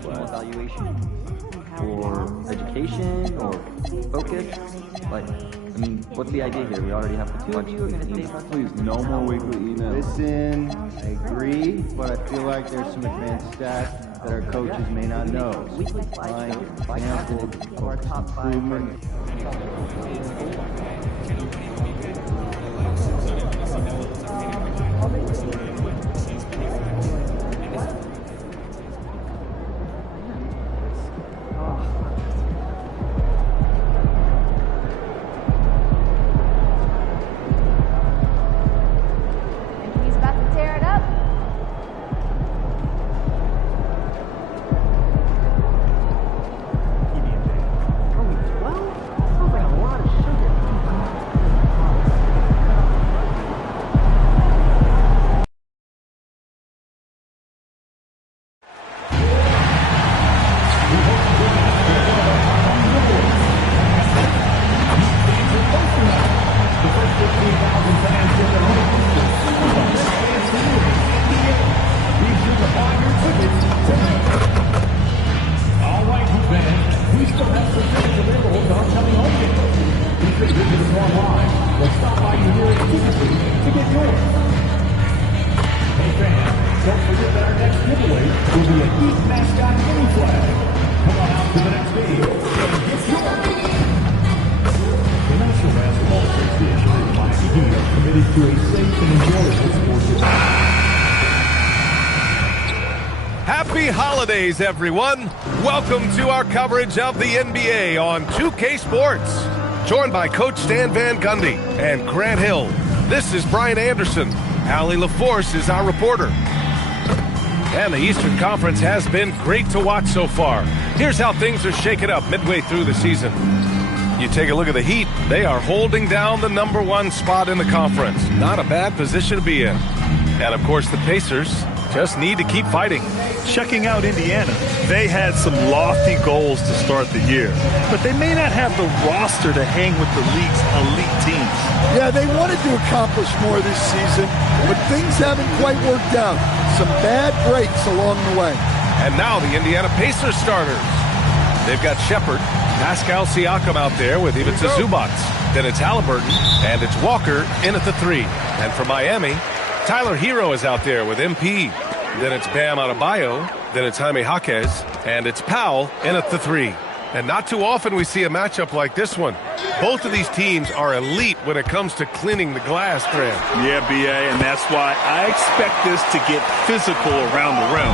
optimal evaluation or education or focus? Like, I mean, what's the idea here? We already have too much. Please, no more weekly emails. Listen, I agree, but I feel like there's some advanced stats that our coaches may not know. Weekly Like, example of our top 5 improvement. He's about to tear it up. All right, fans, we still have some tickets available for upcoming home games. You can visit us online or stop by your nearest ticket booth to get yours. Hey fans, don't forget that our next giveaway will be a Heat mascot mini flag. Come on out to the next video and get yours. The National Basketball Association and Miami Heat are committed to a safe and enjoyable sports event. Happy holidays, everyone. Welcome to our coverage of the NBA on 2K Sports. Joined by Coach Stan Van Gundy and Grant Hill. This is Brian Anderson. Allie LaForce is our reporter. And the Eastern Conference has been great to watch so far. Here's how things are shaking up midway through the season. You take a look at the Heat. They are holding down the #1 spot in the conference. Not a bad position to be in. And, of course, the Pacers just need to keep fighting. Checking out Indiana, they had some lofty goals to start the year, but they may not have the roster to hang with the league's elite teams. Yeah, they wanted to accomplish more this season, but things haven't quite worked out. Some bad breaks along the way. And now the Indiana Pacers starters. They've got Shepherd, Pascal Siakam out there with Ivica Zubac. Then it's Halliburton, and it's Walker in at the 3. And for Miami, Tyler Hero is out there with MP. Then it's Bam Adebayo. Then it's Jaime Jaquez. And it's Powell in at the 3. And not too often we see a matchup like this one. Both of these teams are elite when it comes to cleaning the glass, Grant. Yeah, BA, and that's why I expect this to get physical around the rim,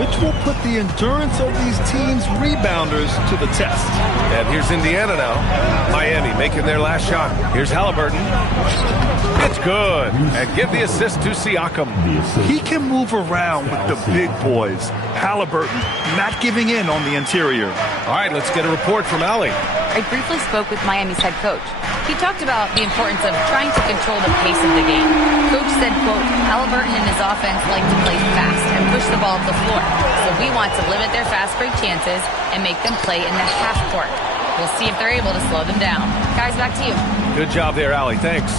which will put the endurance of these teams' rebounders to the test. And here's Indiana now. Miami making their last shot. Here's Halliburton. It's good. And give the assist to Siakam. He can move around with the big boys. Halliburton not giving in on the interior. All right, let's get a report from Allie. I briefly spoke with Miami's head coach. He talked about the importance of trying to control the pace of the game. Coach said, quote, Halliburton and his offense like to play fast and push the ball up the floor. So we want to limit their fast break chances and make them play in the half court. We'll see if they're able to slow them down. Guys, back to you. Good job there, Allie. Thanks.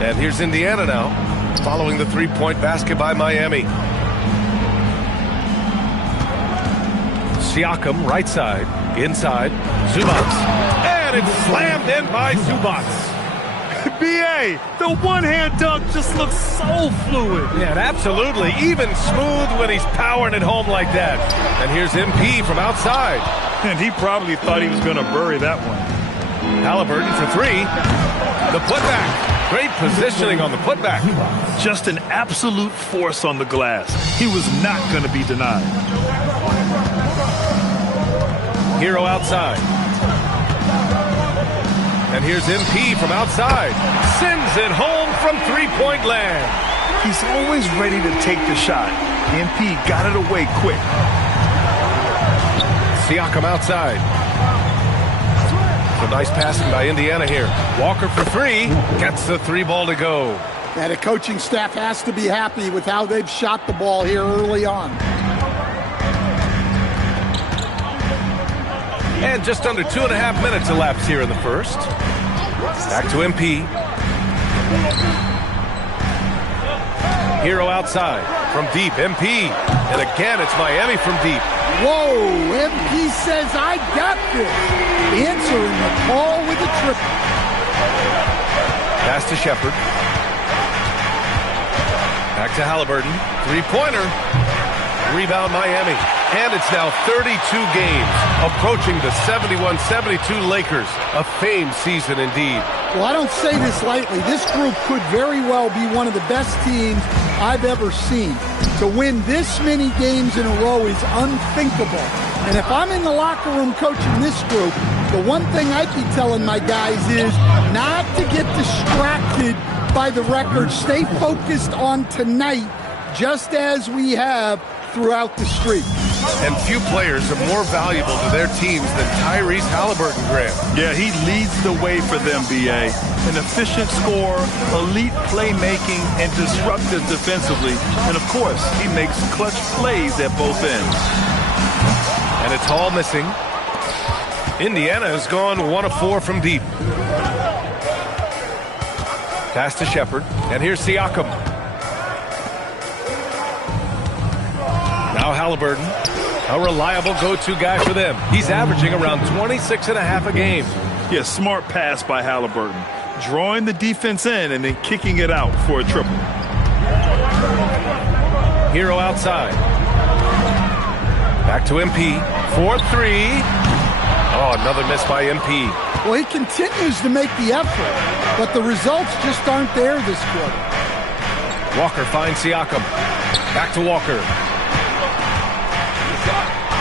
And here's Indiana now, following the three-point basket by Miami. Siakam, right side, inside, Zubac. And it's slammed in by Zubac. BA, the one-hand dunk just looks so fluid. Yeah, absolutely. Even smooth when he's powering it home like that. And here's MP from outside. And he probably thought he was going to bury that one. Halliburton for 3. The putback. Great positioning on the putback. Just an absolute force on the glass. He was not going to be denied. Hero outside. And here's MP from outside. Sends it home from three-point land. He's always ready to take the shot. MP got it away quick. Siakam outside. So nice passing by Indiana here. Walker for 3. Gets the 3 ball to go. And the coaching staff has to be happy with how they've shot the ball here early on. And just under 2.5 minutes elapsed here in the first. Back to MP. Hero outside. From deep, MP. And again, it's Miami from deep. Whoa, MP says, I got this. Answering the call with a triple. Pass to Shepherd. Back to Halliburton. Three-pointer. Rebound Miami. And it's now 32 games, approaching the 71-72 Lakers. A famed season indeed. Well, I don't say this lightly. This group could very well be one of the best teams I've ever seen. To win this many games in a row is unthinkable. And if I'm in the locker room coaching this group, the one thing I'd be telling my guys is not to get distracted by the record. Stay focused on tonight, just as we have throughout the streak. And few players are more valuable to their teams than Tyrese Halliburton, Grant. Yeah, he leads the way for them, B.A. An efficient scorer, elite playmaking, and disruptive defensively. And, of course, he makes clutch plays at both ends. And it's all missing. Indiana has gone 1 of 4 from deep. Pass to Shepherd. And here's Siakam. Now Halliburton, a reliable go-to guy for them. He's averaging around 26.5 a game. Yeah, smart pass by Halliburton. Drawing the defense in and then kicking it out for a triple. Hero outside. Back to MP. 4-3. Oh, another miss by MP. Well, he continues to make the effort, but the results just aren't there this quarter. Walker finds Siakam. Back to Walker.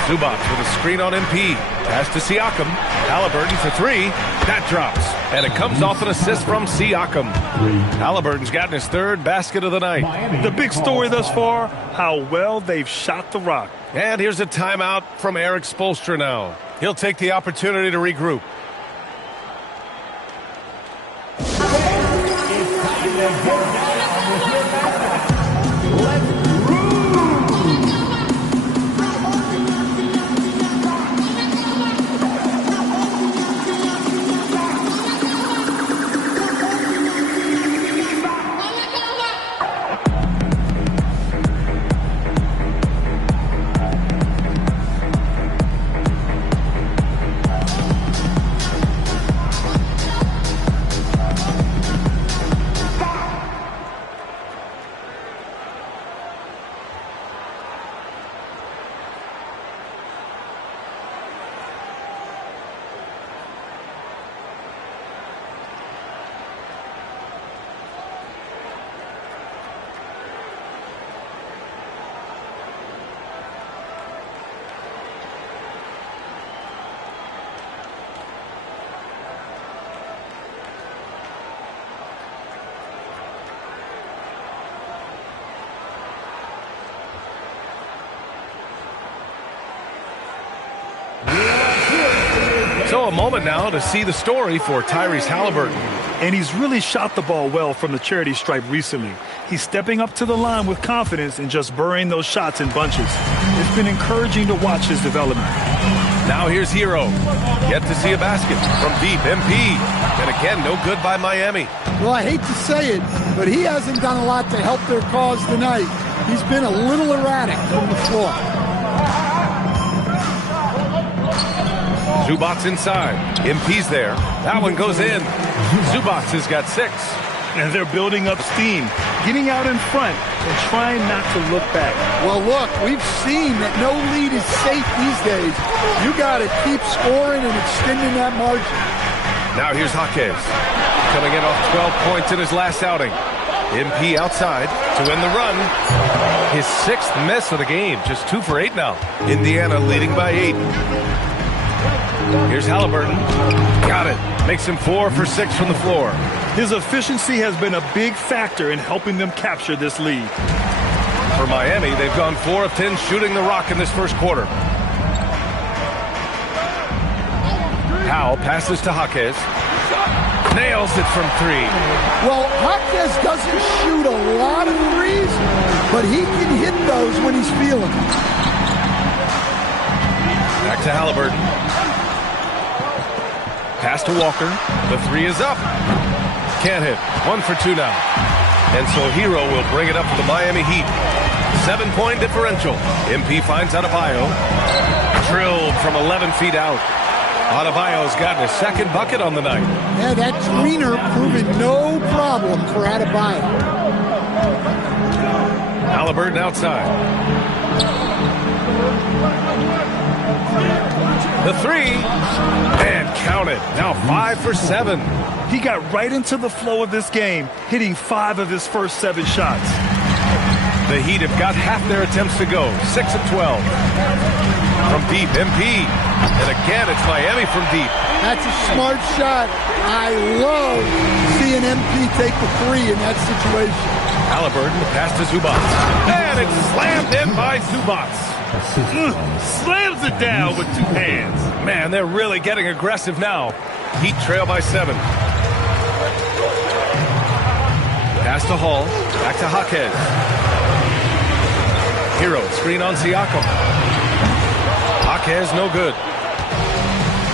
Zubac with a screen on MP. Pass to Siakam. Halliburton for 3. That drops. And it comes off an assist from Siakam. Halliburton's gotten his 3rd basket of the night. The big story thus far, how well they've shot the rock. And here's a timeout from Eric Spoelstra now. He'll take the opportunity to regroup. So a moment now to see the story for Tyrese Halliburton. And he's really shot the ball well from the charity stripe recently. He's stepping up to the line with confidence and just burying those shots in bunches. It's been encouraging to watch his development. Now here's Hero. Yet to see a basket from deep, MP. And again, no good by Miami. Well, I hate to say it, but he hasn't done a lot to help their cause tonight. He's been a little erratic from the floor. Zubac inside. MP's there. That one goes in. Zubac has got 6. And they're building up steam, getting out in front and trying not to look back. Well, look, we've seen that no lead is safe these days. You got to keep scoring and extending that margin. Now here's Jaquez. Coming in off 12 points in his last outing. MP outside to win the run. His 6th miss of the game. Just 2 for 8 now. Indiana leading by 8. Here's Halliburton. Got it. Makes him 4 for 6 from the floor. His efficiency has been a big factor in helping them capture this lead. For Miami, they've gone 4 of 10 shooting the rock in this first quarter. Powell passes to Jaquez. Nails it from 3. Well, Jaquez doesn't shoot a lot of threes, but he can hit those when he's feeling them. Back to Halliburton. Pass to Walker. The 3 is up. Can't hit. 1 for 2 now. And so Hero will bring it up for the Miami Heat. 7-point differential. MP finds Adebayo. Drilled from 11 feet out. Adebayo's gotten his second bucket on the night. Yeah, that tweener proving no problem for Adebayo. Halliburton outside. The three, and count it. Now 5 for 7. He got right into the flow of this game, hitting 5 of his first 7 shots. The Heat have got half their attempts to go, 6 of 12. From deep, MP. And again, it's Miami from deep. That's a smart shot. I love seeing MP take the 3 in that situation. Halliburton pass to Zubac. And it's slammed in by Zubac. Slams it down with 2 hands. Man, they're really getting aggressive now. Heat trail by 7. Pass to Hall. Back to Jaquez. Hero screen on Siakam. Jaquez no good.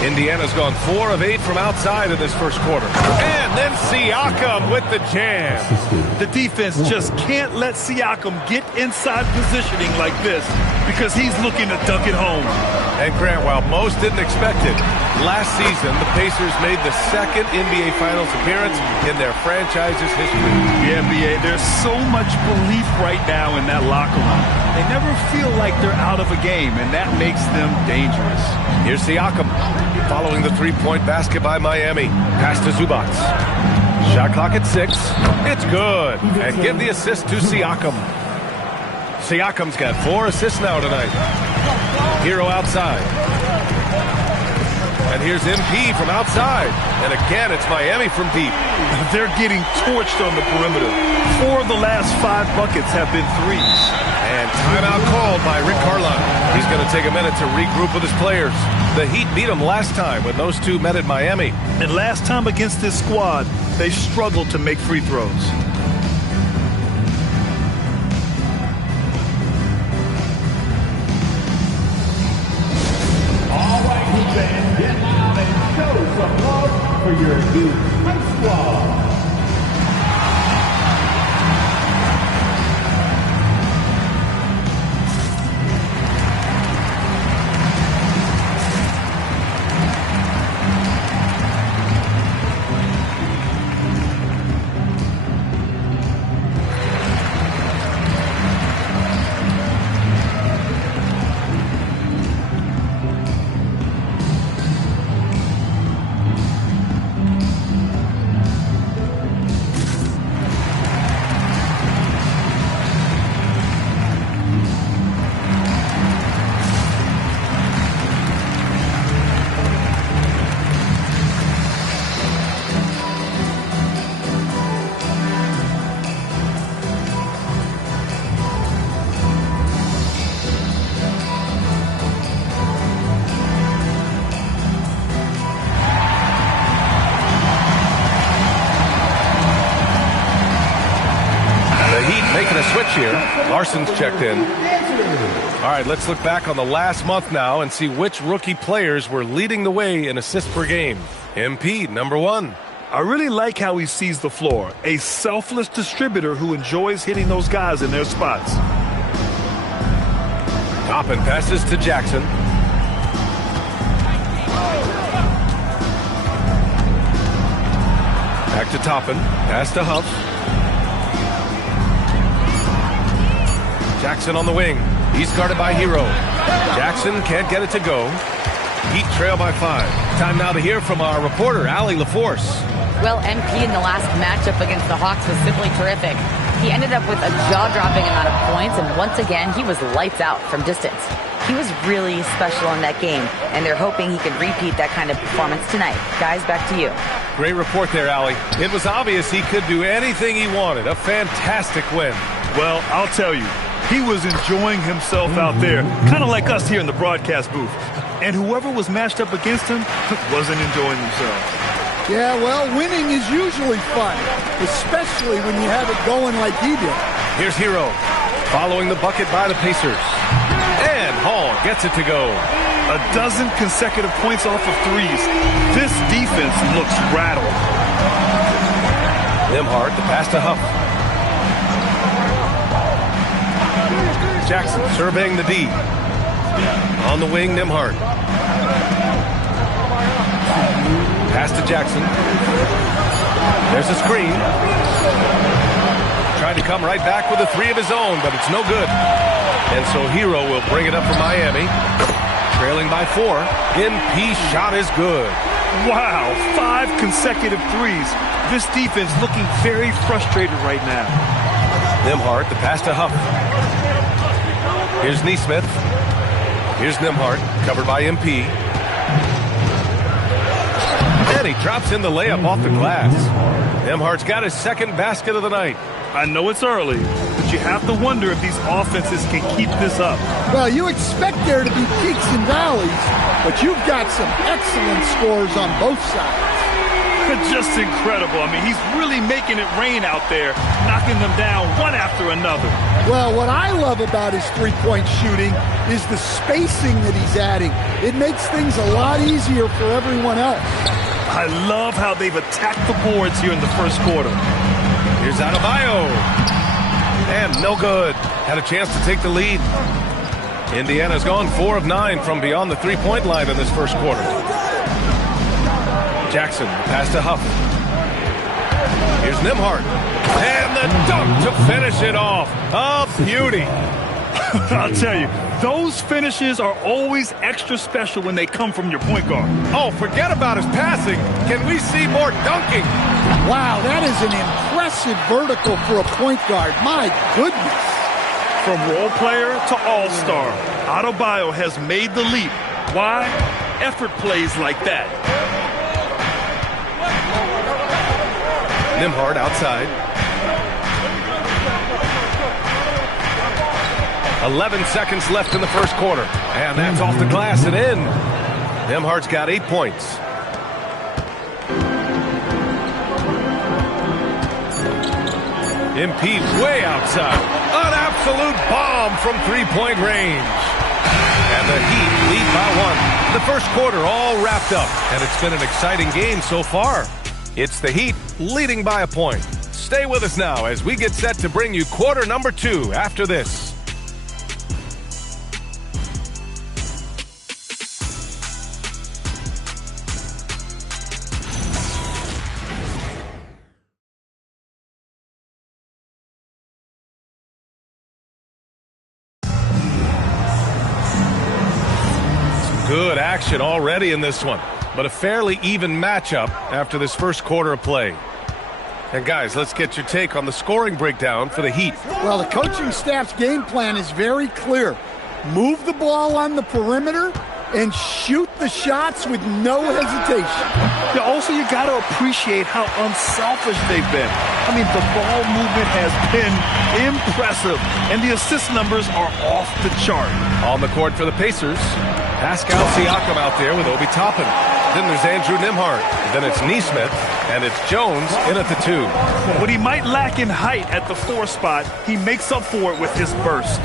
Indiana's gone 4 of 8 from outside in this first quarter. And then Siakam with the jam. The defense just can't let Siakam get inside positioning like this because he's looking to dunk it home. And Grant, while most didn't expect it, last season the Pacers made the second NBA Finals appearance in their franchise's history. The NBA, there's so much belief right now in that locker room. They never feel like they're out of a game, and that makes them dangerous. Here's Siakam. Following the three-point basket by Miami. Pass to Zubac. Shot clock at 6. It's good. And give the assist to Siakam. Siakam's got 4 assists now tonight. Hero outside. And here's MP from outside. And again, it's Miami from deep. They're getting torched on the perimeter. 4 of the last 5 buckets have been threes. And timeout called by Rick Carlisle. He's going to take a minute to regroup with his players. The Heat beat them last time when those two met at Miami. And last time against this squad, they struggled to make free throws. All right, Heat fans, get loud and show some love for your Heat High Squad. Here. Larson's checked in. All right, let's look back on the last month now and see which rookie players were leading the way in assists per game. MP, number 1. I really like how he sees the floor. A selfless distributor who enjoys hitting those guys in their spots. Toppin passes to Jackson. Back to Toppin. Pass to Huff. Jackson on the wing. He's guarded by Hero. Jackson can't get it to go. Heat trail by 5. Time now to hear from our reporter, Allie LaForce. Well, MP in the last matchup against the Hawks was simply terrific. He ended up with a jaw-dropping amount of points, and once again, he was lights out from distance. He was really special in that game, and they're hoping he can repeat that kind of performance tonight. Guys, back to you. Great report there, Allie. It was obvious he could do anything he wanted. A fantastic win. Well, I'll tell you, he was enjoying himself out there, kind of like us here in the broadcast booth. And whoever was matched up against him wasn't enjoying themselves. Yeah, well, winning is usually fun, especially when you have it going like he did. Here's Hero, following the bucket by the Pacers. And Hall gets it to go. A dozen consecutive points off of threes. This defense looks rattled. Nembhard, the pass to Huff. Jackson surveying the D. On the wing, Nembhard. Pass to Jackson. There's a screen. Tried to come right back with a three of his own, but it's no good. And so Hero will bring it up for Miami. Trailing by 4. MP shot is good. Wow, 5 consecutive threes. This defense looking very frustrated right now. Nembhard, the pass to Huff. Here's Nesmith. Here's Nembhard, covered by MP. And he drops in the layup off the glass. Nembhard's got his second basket of the night. I know it's early, but you have to wonder if these offenses can keep this up. Well, you expect there to be peaks and valleys, but you've got some excellent scores on both sides. Just incredible. I mean, he's really making it rain out there, knocking them down one after another. Well, what I love about his three-point shooting is the spacing that he's adding. It makes things a lot easier for everyone else. I love how they've attacked the boards here in the first quarter. Here's Adebayo. And no good. Had a chance to take the lead. Indiana's gone 4 of 9 from beyond the three-point line in this first quarter. Jackson, pass to Huff. Here's Nembhard. And the dunk to finish it off. A beauty. I'll tell you, those finishes are always extra special when they come from your point guard. Oh, forget about his passing. Can we see more dunking? Wow, that is an impressive vertical for a point guard. My goodness. From role player to all-star, Adebayo has made the leap. Why? Effort plays like that. Nembhard outside. 11 seconds left in the first quarter. And that's off the glass and in. Nembhard's got 8 points. MP way outside. An absolute bomb from three-point range. And the Heat lead by 1. The first quarter all wrapped up. And it's been an exciting game so far. It's the Heat leading by a point. Stay with us now as we get set to bring you quarter number 2 after this. Good action already in this one, but a fairly even matchup after this first quarter of play. And guys, let's get your take on the scoring breakdown for the Heat. Well, the coaching staff's game plan is very clear. Move the ball on the perimeter and shoot the shots with no hesitation. Yeah, also, you got to appreciate how unselfish they've been. I mean, the ball movement has been impressive, and the assist numbers are off the chart. On the court for the Pacers, Pascal Siakam out there with Obi Toppin. Then there's Andrew Nembhard. Then it's Nesmith, and it's Jones in at the 2. What he might lack in height at the 4 spot, he makes up for it with his burst.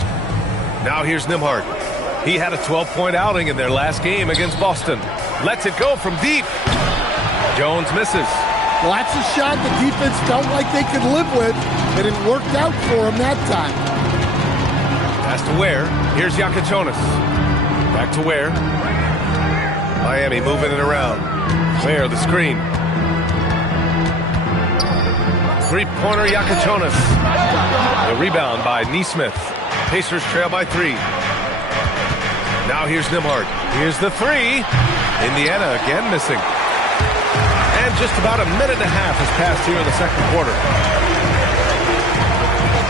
Now here's Nembhard. He had a 12-point outing in their last game against Boston. Lets it go from deep. Jones misses. Well, that's a shot the defense felt like they could live with, and it worked out for him that time. Pass to Ware. Here's Jakučionis. Back to Ware. Miami moving it around. Ware, the screen. Three-pointer Jakučionis. The rebound by Nesmith. Pacers trail by 3. Now here's Nembhard. Here's the 3. Indiana again missing. And just about a minute and a half has passed here in the second quarter.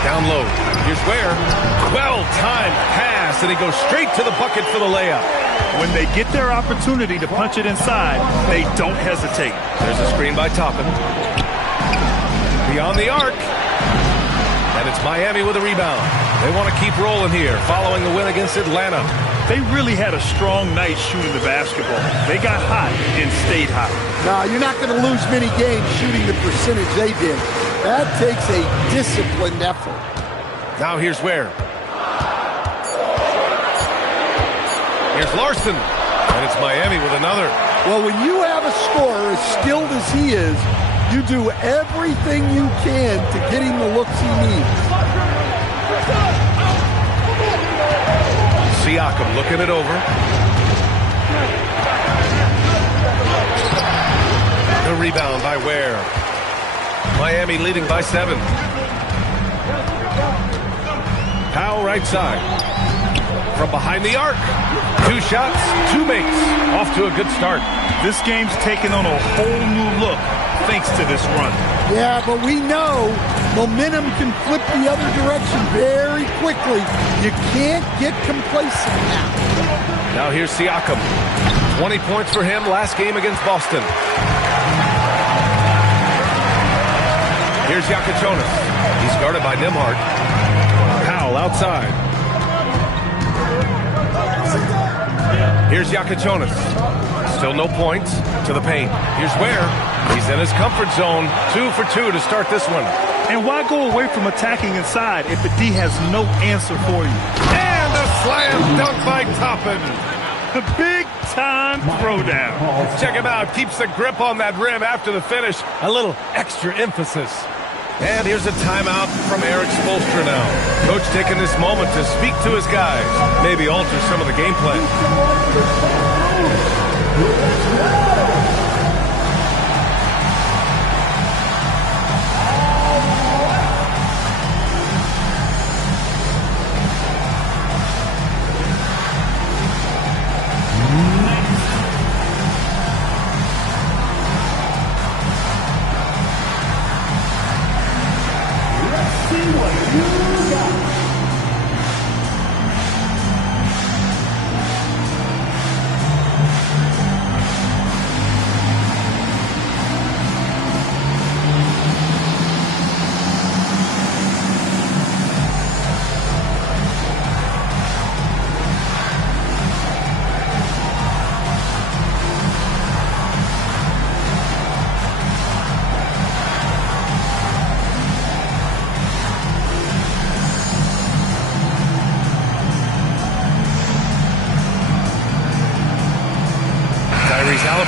Down low. Here's Ware. Well-timed pass, and he goes straight to the bucket for the layup. When they get their opportunity to punch it inside, they don't hesitate. There's a screen by Toppin. Beyond the arc. And it's Miami with a rebound. They want to keep rolling here following the win against Atlanta. They really had a strong night shooting the basketball. They got hot and stayed hot. No, you're not going to lose many games shooting the percentage they did. That takes a disciplined effort. Now here's Ware. Here's Larson. And it's Miami with another. Well, when you have a scorer as skilled as he is, you do everything you can to get him the looks he needs. Siakam looking it over. The rebound by Ware. Miami leading by 7. Powell right side. From behind the arc. 2 shots, 2 makes. Off to a good start. This game's taken on a whole new look thanks to this run. Yeah, but we know momentum can flip the other direction very quickly. You can't get complacent now. Now here's Siakam. 20 points for him last game against Boston. Here's Yakachonis. He's guarded by Nembhard. Powell outside. Here's Yakachonis. Still no points to the paint. Here's Ware. He's in his comfort zone. 2 for 2 to start this one. And why go away from attacking inside if the D has no answer for you? And a slam dunk by Toppin. The big-time throwdown. Check him out. Keeps the grip on that rim after the finish. A little extra emphasis. And here's a timeout from Eric Spoelstra now. Coach taking this moment to speak to his guys. Maybe alter some of the game plan.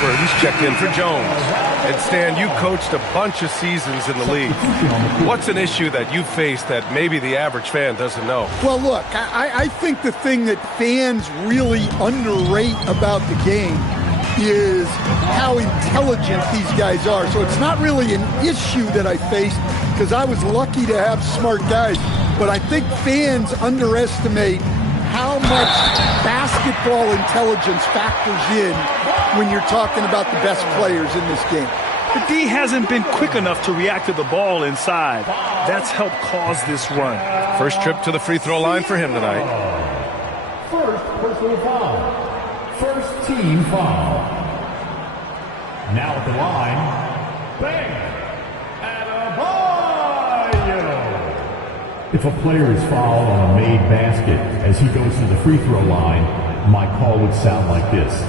He's checked in for Jones. And Stan, you coached a bunch of seasons in the league. What's an issue that you face that maybe the average fan doesn't know? Well, look, I think the thing that fans really underrate about the game is how intelligent these guys are. So it's not really an issue that I faced because I was lucky to have smart guys. But I think fans underestimate how much basketball intelligence factors in when you're talking about the best players in this game. The D hasn't been quick enough to react to the ball inside. That's helped cause this run. First trip to the free throw line for him tonight. First personal foul. First team foul. Now at the line, Bang Adebayo. If a player is fouled on a made basket as he goes to the free throw line, my call would sound like this.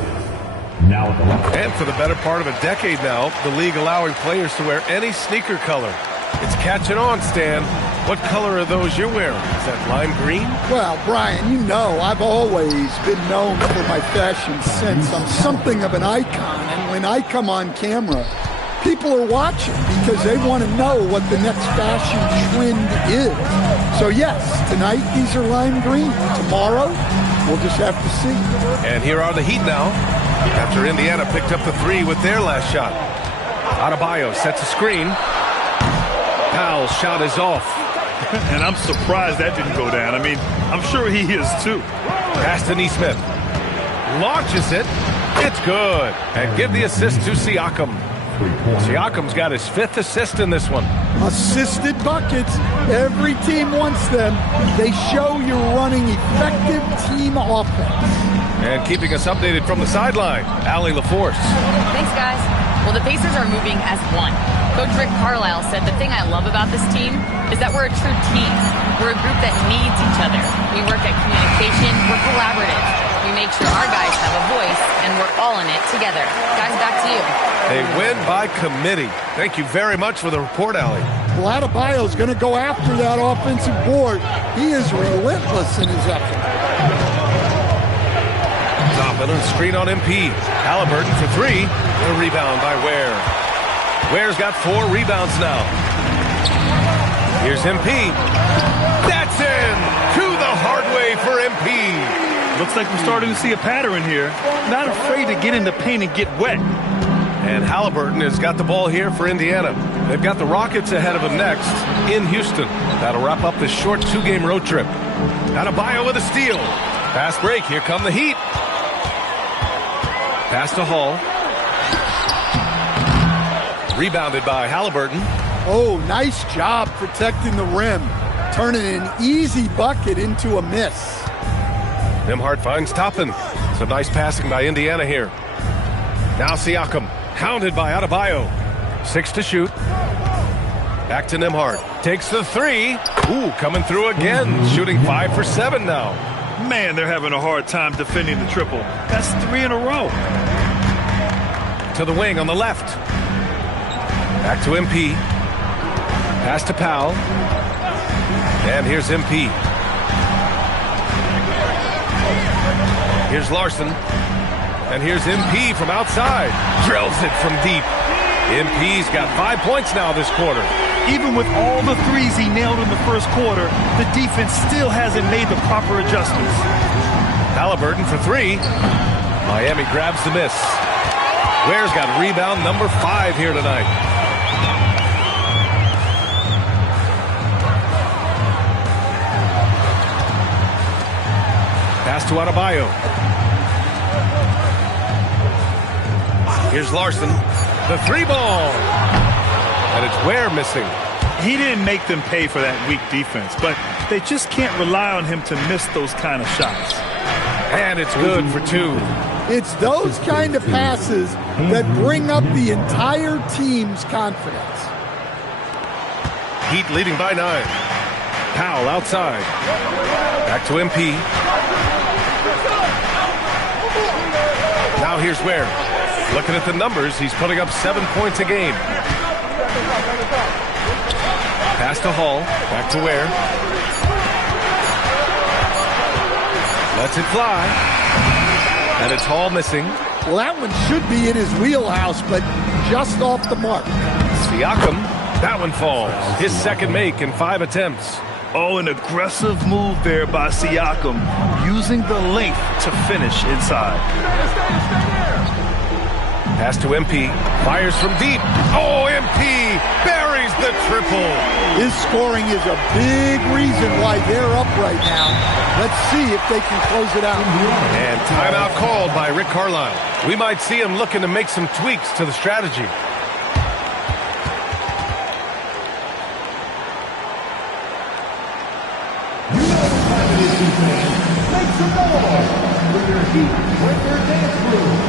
Now at the line. And for the better part of a decade now, the league allowing players to wear any sneaker color. It's catching on, Stan. What color are those you're wearing? Is that lime green? Well, Brian, you know I've always been known for my fashion sense. I'm something of an icon, and when I come on camera, people are watching because they want to know what the next fashion trend is. So yes, tonight these are lime green. Tomorrow, we'll just have to see. And here are the Heat now, after Indiana picked up the 3 with their last shot. Adebayo sets a screen. Powell's shot is off. And I'm surprised that didn't go down. I mean, I'm sure he is too. Pass to Nesmith. Launches it. It's good. And give the assist to Siakam. Siakam's got his 5th assist in this one. Assisted buckets. Every team wants them. They show you're running effective team offense. And keeping us updated from the sideline, Allie LaForce. Thanks, guys. Well, the Pacers are moving as one. Coach Rick Carlisle said the thing I love about this team is that we're a true team. We're a group that needs each other. We work at communication. We're collaborative. We make sure our guys have a voice, and we're all in it together. Guys, back to you. They win by committee. Thank you very much for the report, Allie. Well, Adebayo's going to go after that offensive board. He is relentless in his effort. Toppin and screen on MP. Halliburton for 3. The rebound by Ware. Ware's got 4 rebounds now. Here's MP. That's in! To the hard way for MP. Looks Looks like we're starting to see a pattern here. Not afraid to get in the paint and get wet. And Halliburton has got the ball here for Indiana. They've got the Rockets ahead of them next in Houston. That'll wrap up this short 2-game road trip. Adebayo with a steal. Fast break. Here come the Heat. Pass to Hall. Rebounded by Halliburton. Oh, nice job protecting the rim. Turning an easy bucket into a miss. Nembhard finds Toppin. Some nice passing by Indiana here. Now Siakam, hounded by Adebayo. 6 to shoot. Back to Nembhard. Takes the 3. Ooh, coming through again. Shooting 5 for 7 now. Man, they're having a hard time defending the triple. That's 3 in a row. To the wing on the left. Back to MP. Pass to Powell. And here's MP. Here's Larson. And here's MP from outside. Drills it from deep. MP's got 5 points now this quarter. Even with all the threes he nailed in the first quarter, the defense still hasn't made the proper adjustments. Halliburton for 3. Miami grabs the miss. Ware's got rebound number 5 here tonight. Pass to Adebayo. Here's Larson. The 3 ball. And it's Ware missing. He didn't make them pay for that weak defense, but they just can't rely on him to miss those kind of shots. And it's good for 2. It's those kind of passes that bring up the entire team's confidence. Heat leading by 9. Powell outside. Back to MP. Now here's Ware. Looking at the numbers, he's putting up 7 points a game. Pass to Hall. Back to Ware. Lets it fly. And it's Hall missing. Well, that one should be in his wheelhouse, but just off the mark. Siakam. That one falls. His second make in 5 attempts. Oh, an aggressive move there by Siakam, using the length to finish inside. Pass to MP. Fires from deep. Oh, MP buries the triple. His scoring is a big reason why they're up right now. Let's see if they can close it out. And timeout called by Rick Carlisle. We might see him looking to make some tweaks to the strategy. Make some noise for your Heat Winter Dance Crew.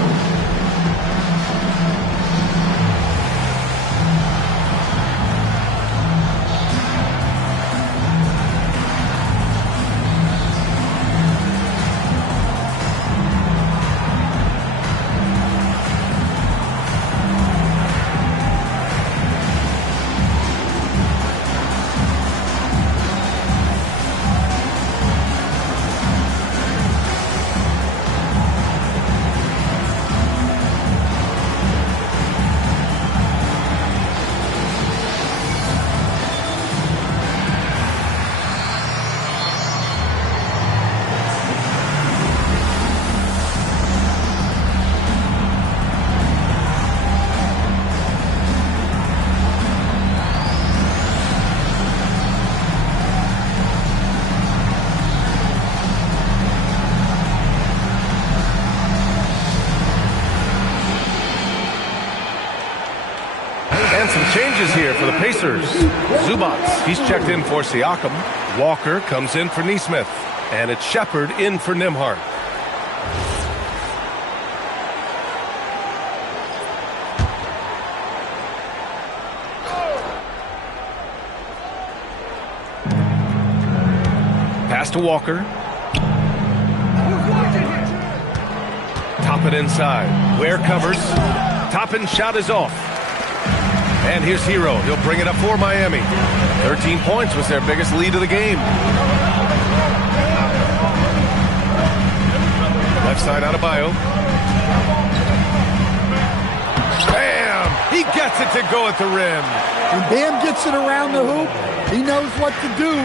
Some changes here for the Pacers. Zubats, he's checked in for Siakam. Walker comes in for Nesmith. And it's Shepard in for Nembhard. Pass to Walker. Toppin inside. Ware covers. Toppin shot is off. And here's Hero. He'll bring it up for Miami. 13 points was their biggest lead of the game. Left side Adebayo. Bam! He gets it to go at the rim. When Bam gets it around the hoop, he knows what to do.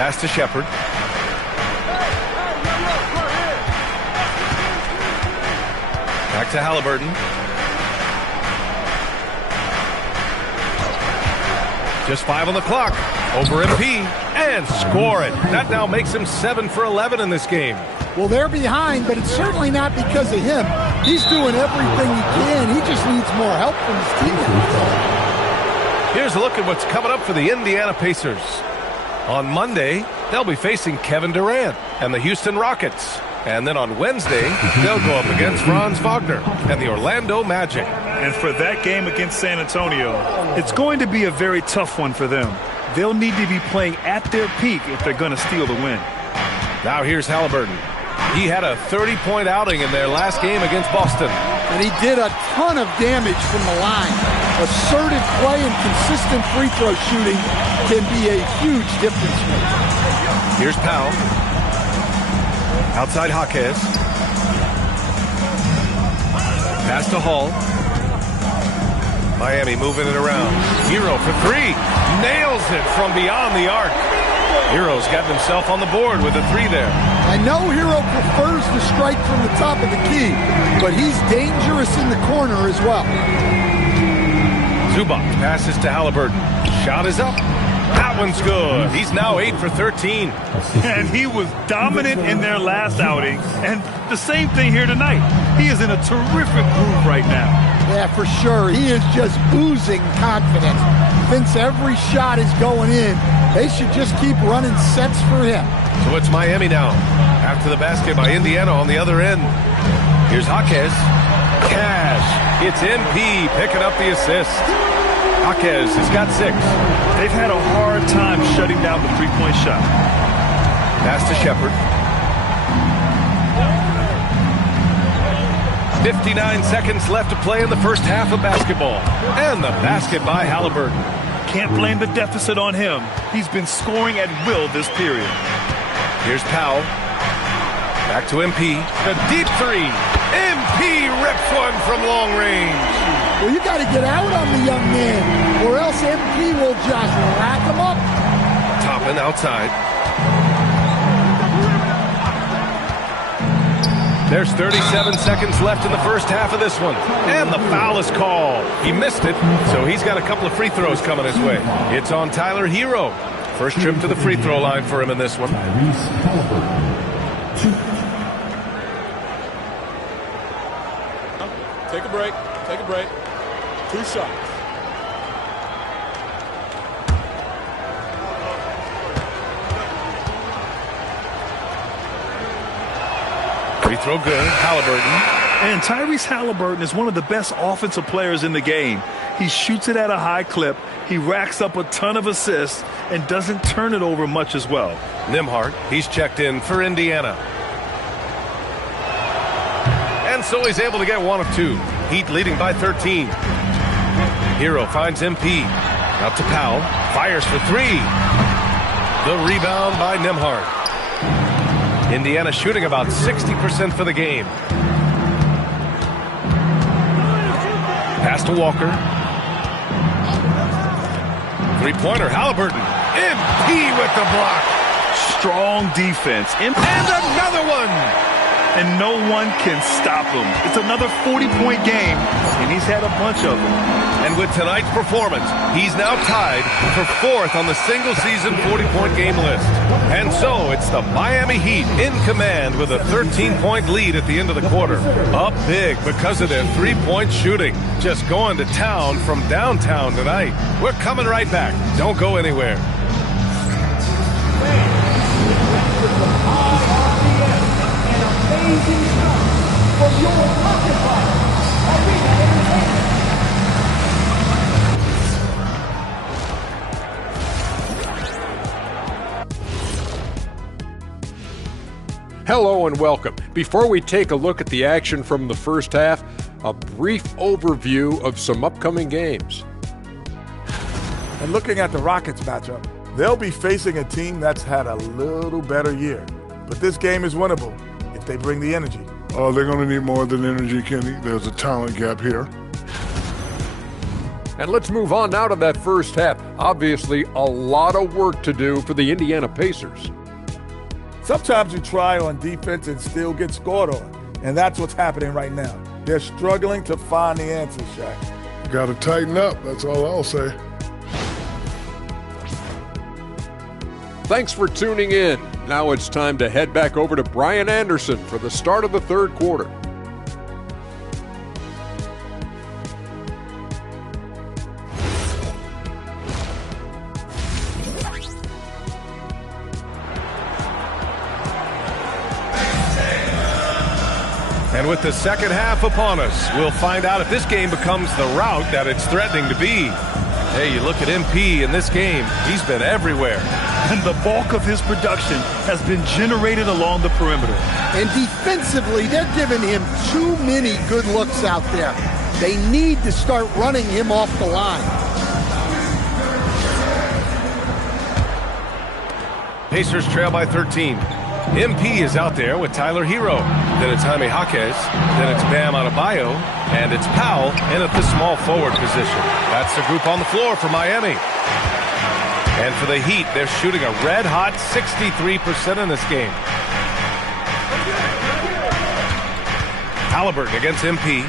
Pass to Shepard. Back to Halliburton. Just 5 on the clock. Over MP and score it. That now makes him 7 for 11 in this game. Well, they're behind, but it's certainly not because of him. He's doing everything he can. He just needs more help from his teammates. Here's a look at what's coming up for the Indiana Pacers. On Monday, they'll be facing Kevin Durant and the Houston Rockets. And then on Wednesday, they'll go up against Franz Wagner and the Orlando Magic. And for that game against San Antonio, it's going to be a very tough one for them. They'll need to be playing at their peak if they're going to steal the win. Now here's Halliburton. He had a 30-point outing in their last game against Boston. And he did a ton of damage from the line. Assertive play and consistent free throw shooting can be a huge difference maker. Here's Powell. Outside Jaquez. Pass to Hall. Miami moving it around. Hero for 3. Nails it from beyond the arc. Hero's gotten himself on the board with a 3 there. I know Hero prefers to strike from the top of the key, but he's dangerous in the corner as well. Zubac passes to Halliburton. Shot is up. That one's good. He's now 8 for 13. And he was dominant in their last outing. And the same thing here tonight. He is in a terrific groove right now. Yeah, for sure. He is just oozing confidence. Thinks every shot is going in. They should just keep running sets for him. So it's Miami now. After the basket by Indiana on the other end. Here's Jaquez. Cash. It's MP picking up the assist. Jaquez has got 6. They've had a hard time shutting down the three-point shot. Pass to Shepard. 59 seconds left to play in the first half of basketball. And the basket by Halliburton. Can't blame the deficit on him. He's been scoring at will this period. Here's Powell. Back to MP. The deep 3. MP rips one from long range. Well, you got to get out on the young man, or else MP will just rack him up. Toppin outside. There's 37 seconds left in the first half of this one. And the foul is called. He missed it, so he's got a couple of free throws coming his way. It's on Tyler Hero. First trip to the free throw line for him in this one. Take a break. Take a break. 2 shots. Free throw good. Halliburton. And Tyrese Halliburton is one of the best offensive players in the game. He shoots it at a high clip. He racks up a ton of assists and doesn't turn it over much as well. Nembhard, he's checked in for Indiana. And so he's able to get 1 of 2. Heat leading by 13. Hero finds MP. Out to Powell. Fires for 3. The rebound by Nembhard. Indiana shooting about 60% for the game. Pass to Walker. Three-pointer, Halliburton. MP with the block. Strong defense. And another one. And no one can stop him. It's another 40-point game, and he's had a bunch of them. And with tonight's performance, he's now tied for 4th on the single-season 40-point game list. And so it's the Miami Heat in command with a 13-point lead at the end of the quarter. Up big because of their three-point shooting. Just going to town from downtown tonight. We're coming right back. Don't go anywhere. Amazing stuff from your pocket Arena Entertainment. Hello and welcome. Before we take a look at the action from the first half, a brief overview of some upcoming games. And looking at the Rockets matchup, they'll be facing a team that's had a little better year. But this game is winnable if they bring the energy. Oh, they're going to need more than energy, Kenny. There's a talent gap here. And let's move on now to that first half. Obviously, a lot of work to do for the Indiana Pacers. Sometimes you try on defense and still get scored on, and that's what's happening right now. They're struggling to find the answer, Shaq. Got to tighten up. That's all I'll say. Thanks for tuning in. Now it's time to head back over to Brian Anderson for the start of the third quarter. And with the second half upon us, we'll find out if this game becomes the rout that it's threatening to be. Hey, you look at MP in this game, he's been everywhere. And the bulk of his production has been generated along the perimeter. And defensively, they're giving him too many good looks out there. They need to start running him off the line. Pacers trail by 13. MP is out there with Tyler Hero. Then it's Jaime Jaquez. Then it's Bam Adebayo. And it's Powell in at the small forward position. That's the group on the floor for Miami. And for the Heat, they're shooting a red-hot 63% in this game. Halliburton against MP.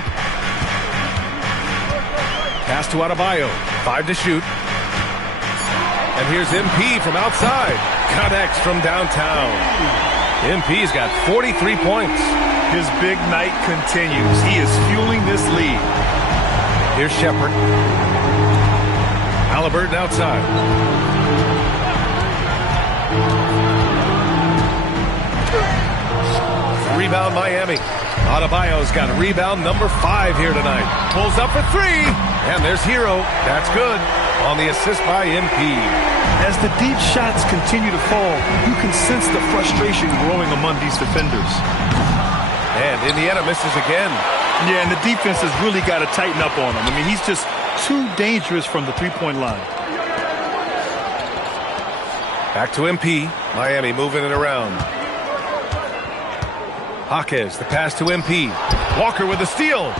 Pass to Adebayo. 5 to shoot. And here's MP from outside. Connects from downtown. MP's got 43 points. His big night continues. He is fueling this lead. Here's Shepherd. Halliburton outside. Rebound Miami. Adebayo's got rebound number 5 here tonight. Pulls up for 3. And there's Hero. That's good. On the assist by MP. As the deep shots continue to fall, you can sense the frustration growing among these defenders. And Indiana misses again. Yeah, and the defense has really got to tighten up on him. I mean, he's just too dangerous from the three-point line. Back to MP. Miami moving it around. Jaquez, the pass to MP. Walker with the steal.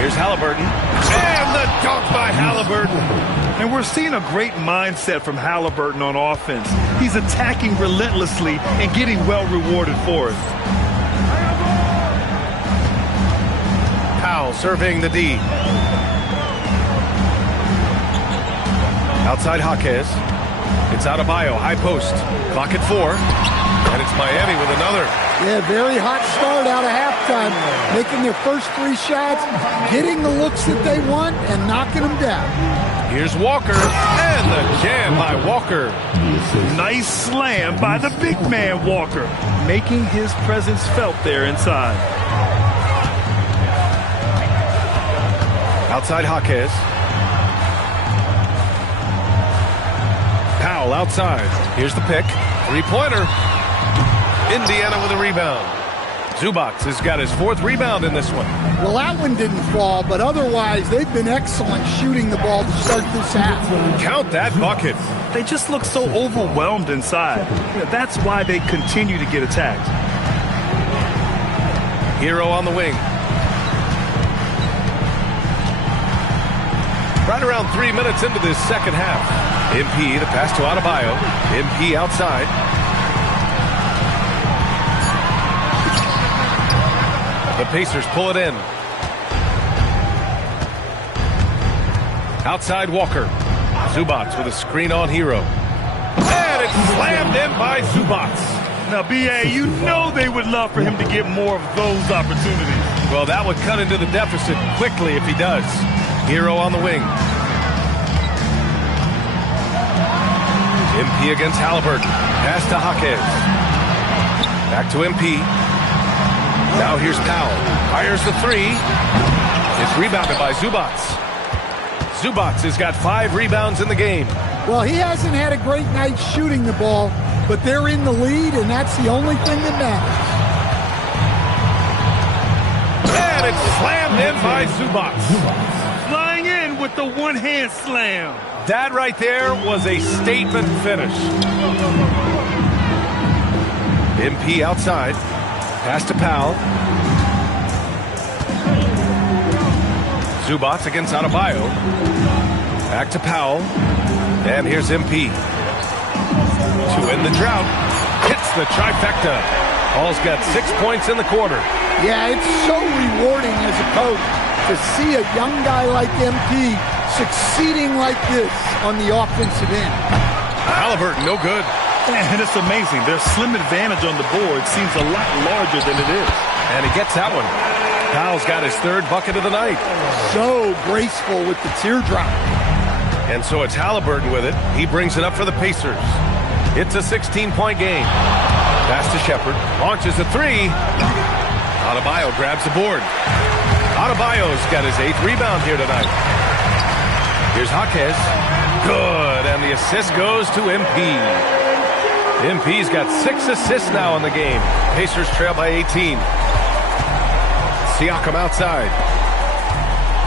Here's Halliburton. And the dunk by Halliburton. And we're seeing a great mindset from Halliburton on offense. He's attacking relentlessly and getting well rewarded for it. Powell surveying the D. Outside Jaquez. It's Adebayo, high post. Clock at 4. And it's Miami with another. Yeah, very hot start out of halftime. Making their first 3 shots, getting the looks that they want, and knocking them down. Here's Walker, and the jam by Walker. Nice slam by the big man, Walker, making his presence felt there inside. Outside Jaquez. Powell outside. Here's the pick. 3-pointer. Indiana with a rebound. Zubac has got his 4th rebound in this one. Well, that one didn't fall, but otherwise they've been excellent shooting the ball to start this half. Count that bucket. They just look so overwhelmed inside. That's why they continue to get attacked. Hero on the wing. Right around 3 minutes into this second half. MP, the pass to Adebayo. MP outside. The Pacers pull it in. Outside Walker. Zubac with a screen on Hero. And it's slammed in by Zubac. Now, B.A., you know they would love for him to get more of those opportunities. Well, that would cut into the deficit quickly if he does. Hero on the wing. MP against Halliburton. Pass to Jaquez. Back to MP. Now here's Powell. Fires the 3. It's rebounded by Zubac. Zubac has got 5 rebounds in the game. Well, he hasn't had a great night shooting the ball, but they're in the lead, and that's the only thing that matters. And it's slammed in by Zubac. Flying in with the one-hand slam. That right there was a statement finish. MP outside. Pass to Powell. Zubac against Adebayo. Back to Powell. And here's MP. To end the drought. Hits the trifecta. Paul's got 6 points in the quarter. Yeah, it's so rewarding as a coach to see a young guy like MP succeeding like this on the offensive end. Halliburton, no good. And it's amazing. Their slim advantage on the board seems a lot larger than it is. And he gets that one. Powell's got his 3rd bucket of the night. So graceful with the teardrop. And so it's Halliburton with it. He brings it up for the Pacers. It's a 16-point game. Pass to Shepherd. Launches a 3. Adebayo grabs the board. Adebayo's got his 8th rebound here tonight. Here's Jaquez. Good. And the assist goes to MP. MP's got 6 assists now in the game. Pacers trail by 18. Siakam outside.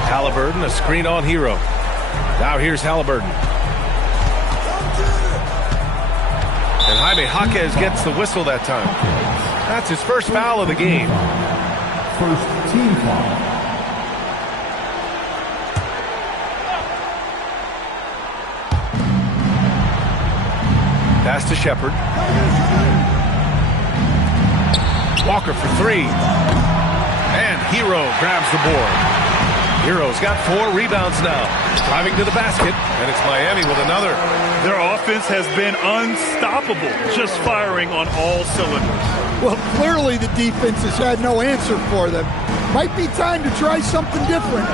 Halliburton, a screen on Hero. Now here's Halliburton. And Jaime Jaquez gets the whistle that time. That's his first foul of the game. First team foul. Pass to Shepherd. Walker for 3. And Hero grabs the board. Hero's got 4 rebounds now. Driving to the basket, and it's Miami with another. Their offense has been unstoppable, just firing on all cylinders. Well, clearly the defense has had no answer for them. Might be time to try something different.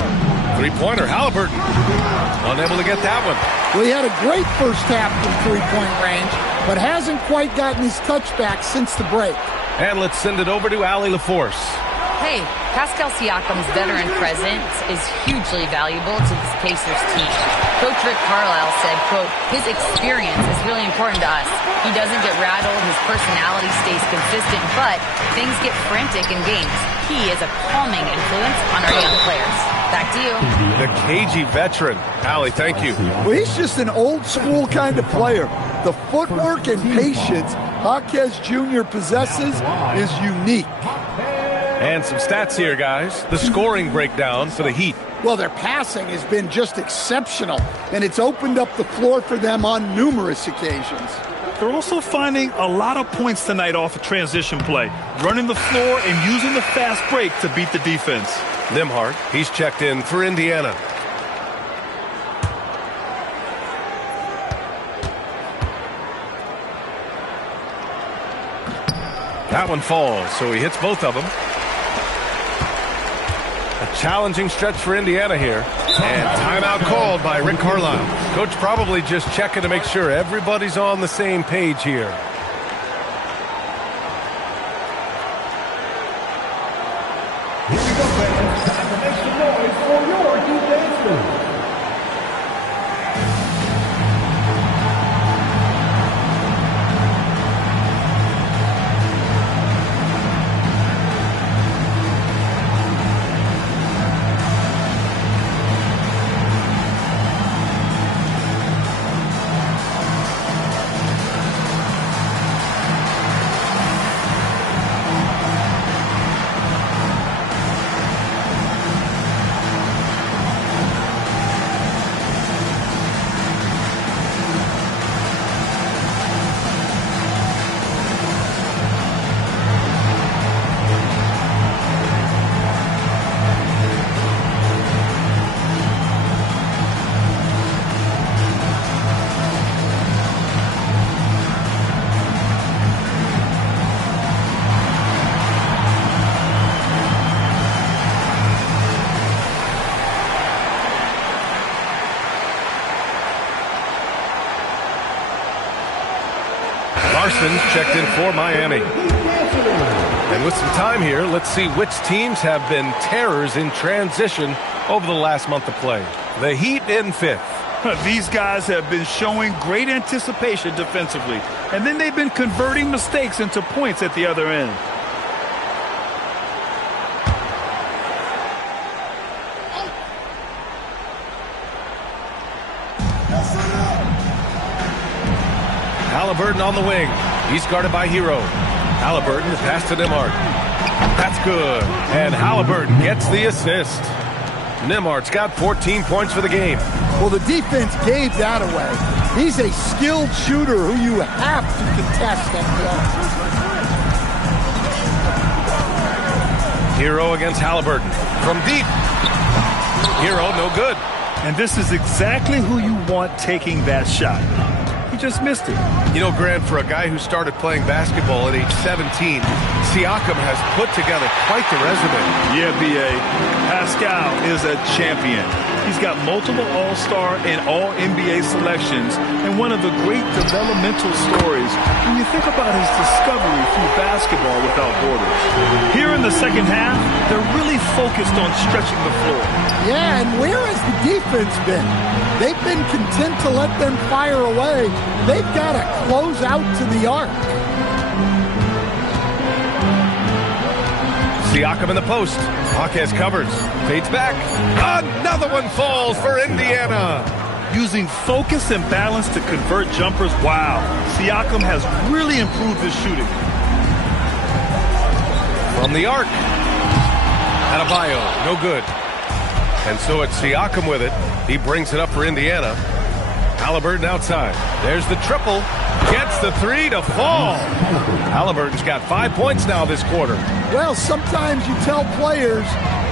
3-pointer, Halliburton. Unable to get that one. Well, he had a great first half from three-point range, but hasn't quite gotten his touchback since the break. And let's send it over to Allie LaForce. Hey, Pascal Siakam's veteran presence is hugely valuable to this Pacers team. Coach Rick Carlisle said, quote, his experience is really important to us. He doesn't get rattled, his personality stays consistent, but things get frantic in games. He is a calming influence on our young players. Back to you. The cagey veteran. Allie, thank you. Well, he's just an old-school kind of player. The footwork and patience Jaquez Jr. possesses is unique. And some stats here, guys. The scoring breakdown for the Heat. Well, their passing has been just exceptional, and it's opened up the floor for them on numerous occasions. They're also finding a lot of points tonight off of transition play, running the floor and using the fast break to beat the defense. Nembhard, he's checked in for Indiana. That one falls, so he hits both of them. A challenging stretch for Indiana here. And timeout called by Rick Carlisle. Coach probably just checking to make sure everybody's on the same page here. Here we go, fans. Time to make some noise for your defense move. Larson's checked in for Miami. And with some time here, let's see which teams have been terrors in transition over the last month of play. The Heat in 5th. These guys have been showing great anticipation defensively, and then they've been converting mistakes into points at the other end. Halliburton on the wing. He's guarded by Hero. Halliburton, the pass to Nembhard. That's good. And Halliburton gets the assist. Nembhard's got 14 points for the game. Well, the defense gave that away. He's a skilled shooter who you have to contest that Hero against Halliburton. From deep. Hero, no good. And this is exactly who you want taking that shot. He just missed it. You know, Grant, for a guy who started playing basketball at age 17, Siakam has put together quite the resume. Yeah, B.A. Pascal is a champion. He's got multiple All-Star and All-NBA selections, and one of the great developmental stories when you think about his discovery through basketball without borders. Here in the second half, they're really focused on stretching the floor. Yeah, and where has the defense been? They've been content to let them fire away. They've got to close out to the arc. Siakam in the post. Jaquez covers. Fades back. Another one falls for Indiana. Using focus and balance to convert jumpers. Wow. Siakam has really improved his shooting. From the arc. Adebayo, no good. And so it's Siakam with it. He brings it up for Indiana. Halliburton outside. There's the triple. Gets the three to fall. Halliburton's got 5 points now this quarter. Well, sometimes you tell players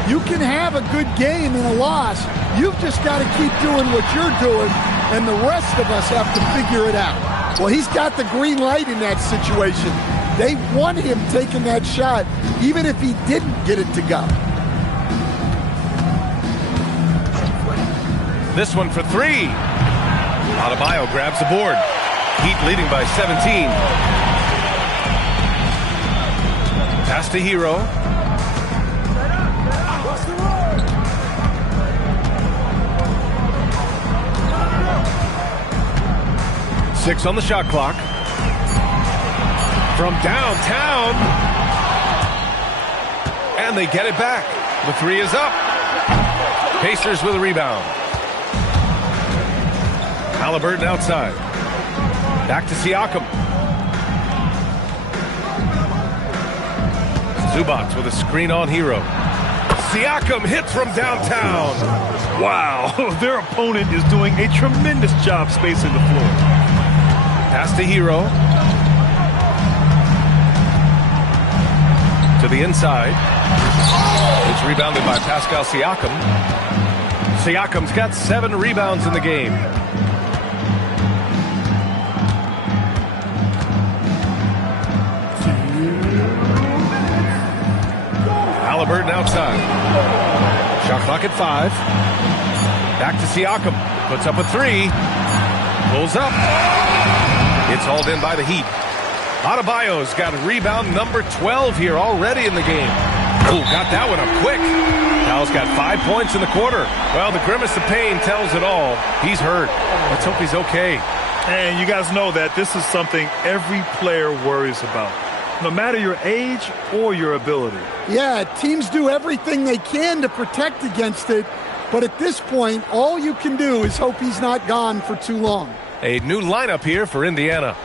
you can have a good game in a loss. You've just got to keep doing what you're doing, and the rest of us have to figure it out. Well, he's got the green light in that situation. They want him taking that shot, even if he didn't get it to go. This one for three. Adebayo grabs the board. Heat leading by 17. Pass to Hero. Six on the shot clock. From downtown. And they get it back. The three is up. Pacers with a rebound. Halliburton outside. Back to Siakam. Zubac with a screen on Hero. Siakam hits from downtown. Wow, their opponent is doing a tremendous job spacing the floor. Pass to Hero. To the inside. It's rebounded by Pascal Siakam. Siakam's got 7 rebounds in the game. Halliburton outside. Shot clock at 5. Back to Siakam. Puts up a 3. Pulls up. It's hauled in by the Heat. Adebayo's got rebound number 12 here already in the game. Ooh, got that one up quick. Cal's got 5 points in the quarter. Well, the grimace of pain tells it all. He's hurt. Let's hope he's okay. And you guys know that this is something every player worries about, no matter your age or your ability. Yeah, teams do everything they can to protect against it, but at this point, all you can do is hope he's not gone for too long. A new lineup here for Indiana.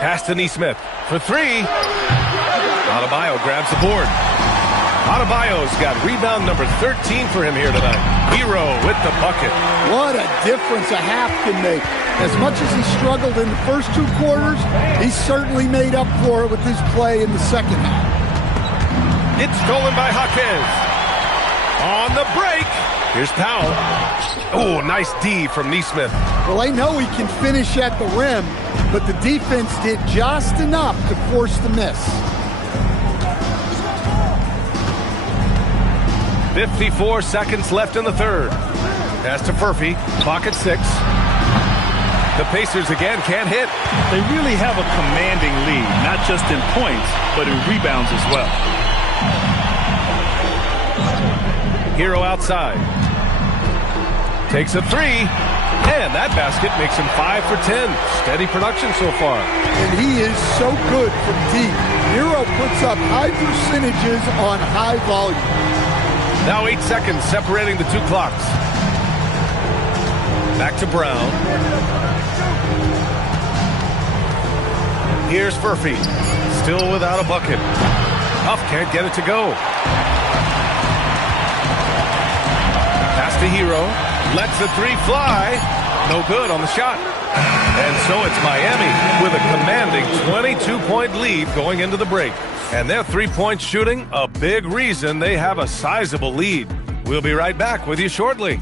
Pass to Nesmith for 3. Adebayo grabs the board. Adebayo's got rebound number 13 for him here tonight. Hero with the bucket. What a difference a half can make. As much as he struggled in the first 2 quarters, he certainly made up for it with his play in the second half. It's stolen by Jaquez. On the break. Here's Powell. Oh, nice D from Nesmith. Well, I know he can finish at the rim, but the defense did just enough to force the miss. 54 seconds left in the third. Pass to Furphy. Clock at 6. The Pacers again can't hit. They really have a commanding lead, not just in points, but in rebounds as well. Hero outside. Takes a 3. And that basket makes him 5 for 10. Steady production so far. And he is so good from deep. Hero puts up high percentages on high volume. Now 8 seconds separating the 2 clocks. Back to Brown. Here's Furphy. Still without a bucket. Huff can't get it to go. Pass to Hero. Lets the 3 fly. No good on the shot. And so it's Miami with a commanding 22-point lead going into the break. And their three-point shooting, a big reason they have a sizable lead. We'll be right back with you shortly.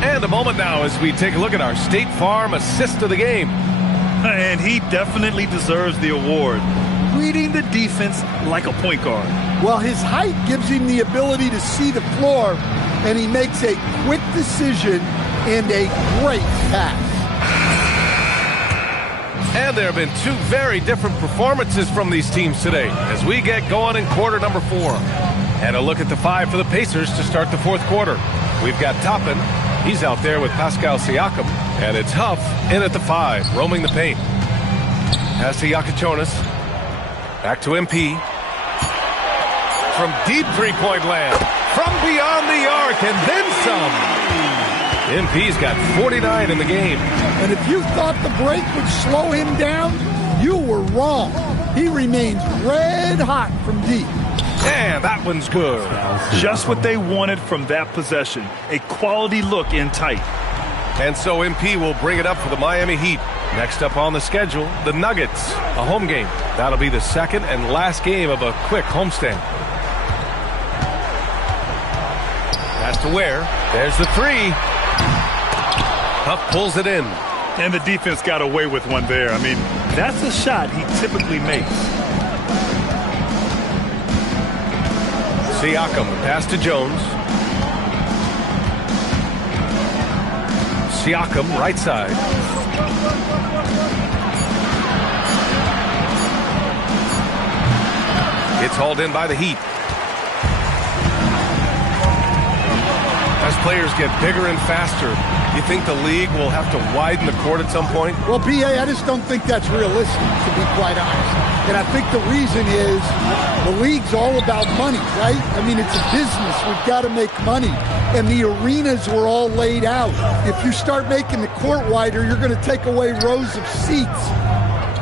And a moment now as we take a look at our State Farm assist of the game. And he definitely deserves the award. Reading the defense like a point guard. Well, his height gives him the ability to see the floor, and he makes a quick decision and a great pass. And there have been two very different performances from these teams today as we get going in quarter number 4. And a look at the 5 for the Pacers to start the fourth quarter. We've got Toppin. He's out there with Pascal Siakam. And it's Huff in at the 5, roaming the paint. Pass to Yakachonis. Back to MP. From deep three-point land. From beyond the arc and then some. MP's got 49 in the game. And if you thought the break would slow him down, you were wrong. He remains red hot from deep. And that one's good. Just what they wanted from that possession. A quality look in tight. And so MP will bring it up for the Miami Heat. Next up on the schedule, the Nuggets, a home game. That'll be the second and last game of a quick homestand. Pass to Ware. There's the 3. Huff pulls it in. And the defense got away with one there. I mean, that's a shot he typically makes. Siakam, pass to Jones. Siakam, right side. It's hauled in by the Heat. As players get bigger and faster, you think the league will have to widen the court at some point? Well, B.A., I just don't think that's realistic, to be quite honest. And I think the reason is the league's all about money, right? I mean, it's a business. We've got to make money. And the arenas were all laid out. If you start making the court wider, you're going to take away rows of seats.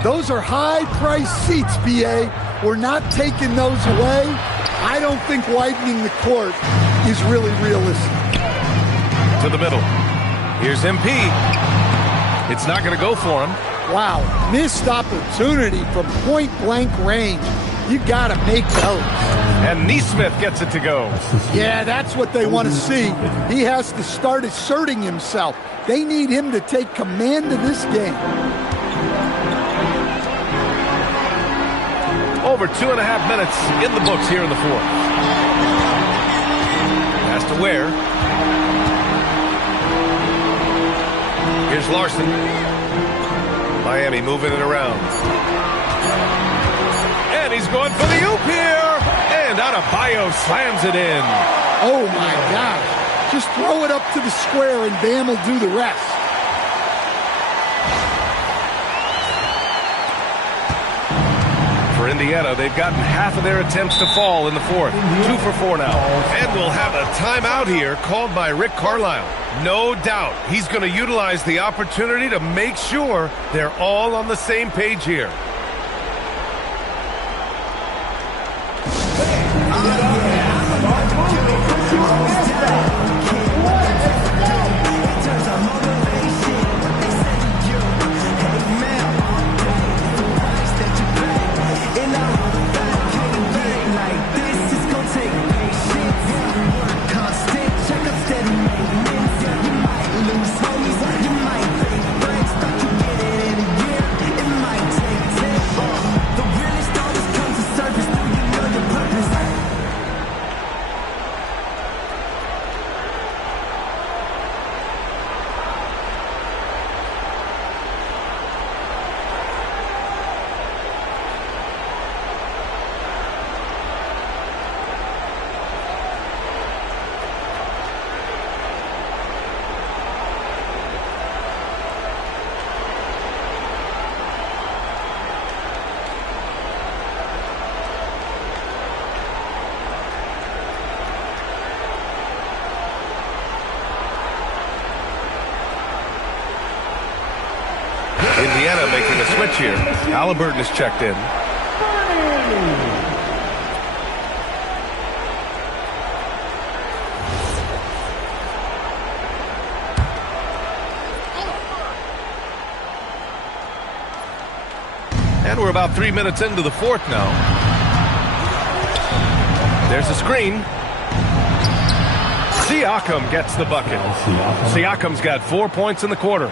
Those are high-priced seats, B.A. We're not taking those away. I don't think widening the court is really realistic. To the middle. Here's MP. It's not going to go for him. Wow, missed opportunity from point-blank range. You got to make those. And Nesmith gets it to go. Yeah, that's what they want to see. He has to start asserting himself. They need him to take command of this game. Over 2.5 minutes in the books here in the fourth. Pass to Ware. Here's Larson. Miami moving it around. And he's going for the oop here. And Adebayo slams it in. Oh, my gosh. Just throw it up to the square and Bam will do the rest. For Indiana, they've gotten half of their attempts to fall in the fourth. 2 for 4 now. And we'll have a timeout here called by Rick Carlisle. No doubt he's going to utilize the opportunity to make sure they're all on the same page here. Indiana making a switch here. Halliburton is checked in. And we're about 3 minutes into the fourth now. There's a screen. Siakam gets the bucket. Siakam's got 4 points in the quarter.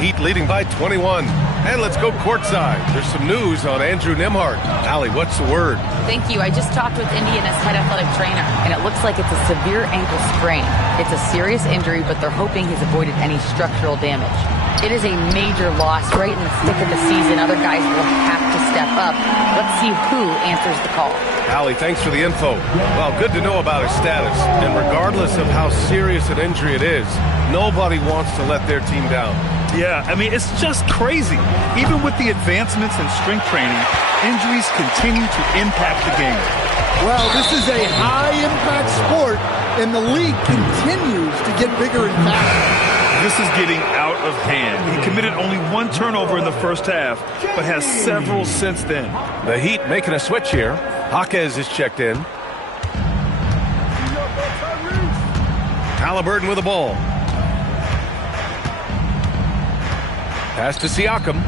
Heat leading by 21. And let's go courtside. There's some news on Andrew Nembhard. Allie, what's the word? Thank you. I just talked with Indiana's head athletic trainer, and it looks like it's a severe ankle sprain. It's a serious injury, but they're hoping he's avoided any structural damage. It is a major loss right in the thick of the season. Other guys will have to step up. Let's see who answers the call. Allie, thanks for the info. Well, good to know about his status. And regardless of how serious an injury it is, nobody wants to let their team down. Yeah, I mean, it's just crazy. Even with the advancements in strength training, injuries continue to impact the game. Well, this is a high-impact sport, and the league continues to get bigger and faster. This is getting out of hand. He committed only 1 turnover in the first half, but has several since then. The Heat making a switch here. Jaquez is checked in. Halliburton with the ball. Pass to Siakam.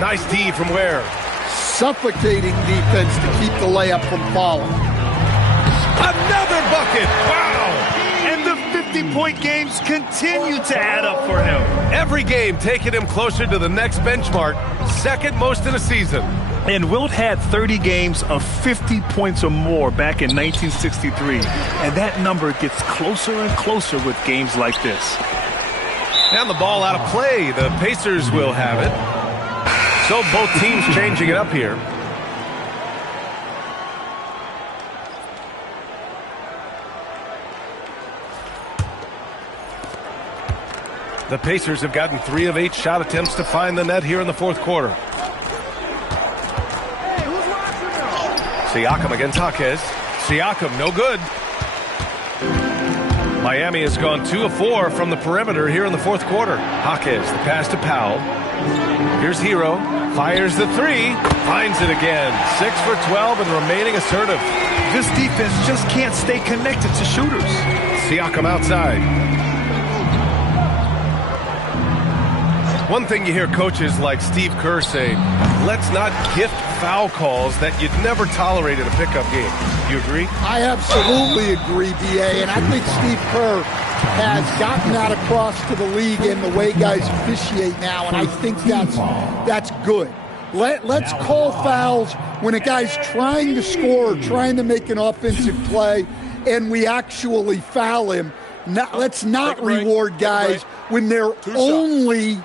Nice D from Ware. Suffocating defense to keep the layup from falling. Another bucket! Wow! And the 50-point games continue to add up for him. Every game taking him closer to the next benchmark, second most in a season. And Wilt had 30 games of 50 points or more back in 1963. And that number gets closer and closer with games like this. And the ball out of play. The Pacers will have it. So both teams changing it up here. The Pacers have gotten 3 of 8 shot attempts to find the net here in the fourth quarter. Siakam against Jaquez. Siakam, no good. Miami has gone 2 of 4 from the perimeter here in the fourth quarter. Jaquez, the pass to Powell. Here's Hero. Fires the 3. Finds it again. 6 for 12 and remaining assertive. This defense just can't stay connected to shooters. Siakam outside. One thing you hear coaches like Steve Kerr say, let's not gift foul calls that you'd never tolerate in a pickup game. You agree? I absolutely agree, B.A., and I think Steve Kerr has gotten that across to the league in the way guys officiate now, and I think that's good. Let's call fouls when a guy's trying to score, trying to make an offensive play, and we actually foul him. Let's not reward guys when their only